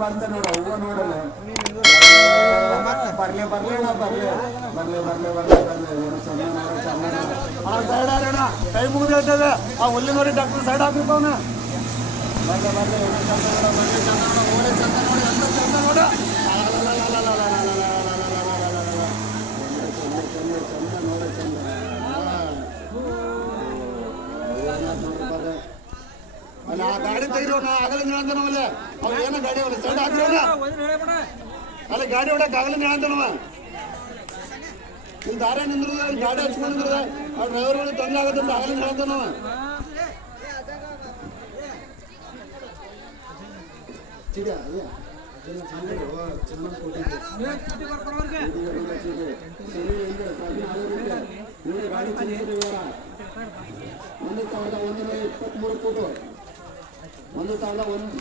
ಬರ್ತೆ ನೋಡ ಹೂವ ನೋಡಲ್ಲ ಬರ್ಲಿ ಬರ್ಲಿ ಅಣ್ಣ ಬರ್ಲಿ ಬರ್ಲಿ ಬರ್ಲಿ ಬರ್ಲಿ ಬರ್ಲಿ ಸೈಡ್ ಆಗೋಣ ಕೈ ಮುಗಿದ ಆ ಹುಲ್ಲಿ ನೋಡಿ ಡಾಕ್ಟರ್ ಸೈಡ್ ಹಾಕ್ಬೇಕು ಅವನ ಬರ್ಲಿ ಬರ್ಲಿ ಚಂದ ನೋಡ ಬರ್ಲಿ ಚಂದ ನೋಡ ಓಡೆ ಚಂದ ನೋಡಿ ಎಂತ ಚಂದ ನೋಡ ಅಲ್ಲ ಆ ಗಾಡಿ ತೆಗಿರೋಣ ಆಗಲಿಂದ ಹೇಳ್ತಾನವಲ್ಲ ಅವ ಏನ ಗಾಡಿ ಅವಲ್ಲ ಸೈಡ್ ಹಾಕಿರೋಣ ಅಲ್ಲ ಗಾಡಿ ಹೊಡಕ್ ಆಗಲಿಂದ ಹೇಳ್ತಾನವ ಇಲ್ಲಿ ದಾರ ನಿಂದ್ರದ ಗಾಡಿ ಹಚ್ಕೊಂಡು ನಿಂದ್ರದ ಆ ಡ್ರೈವರ್ ತೊಂದರೆ ಆಗುತ್ತೆ ಅಂತ ಆಗಲಿಂದ ಹೇಳ್ತಾನವ ಚೀಟಿ ಅಲ್ಲ ಗಾಡಿ 1123 ಫೂಟು 1001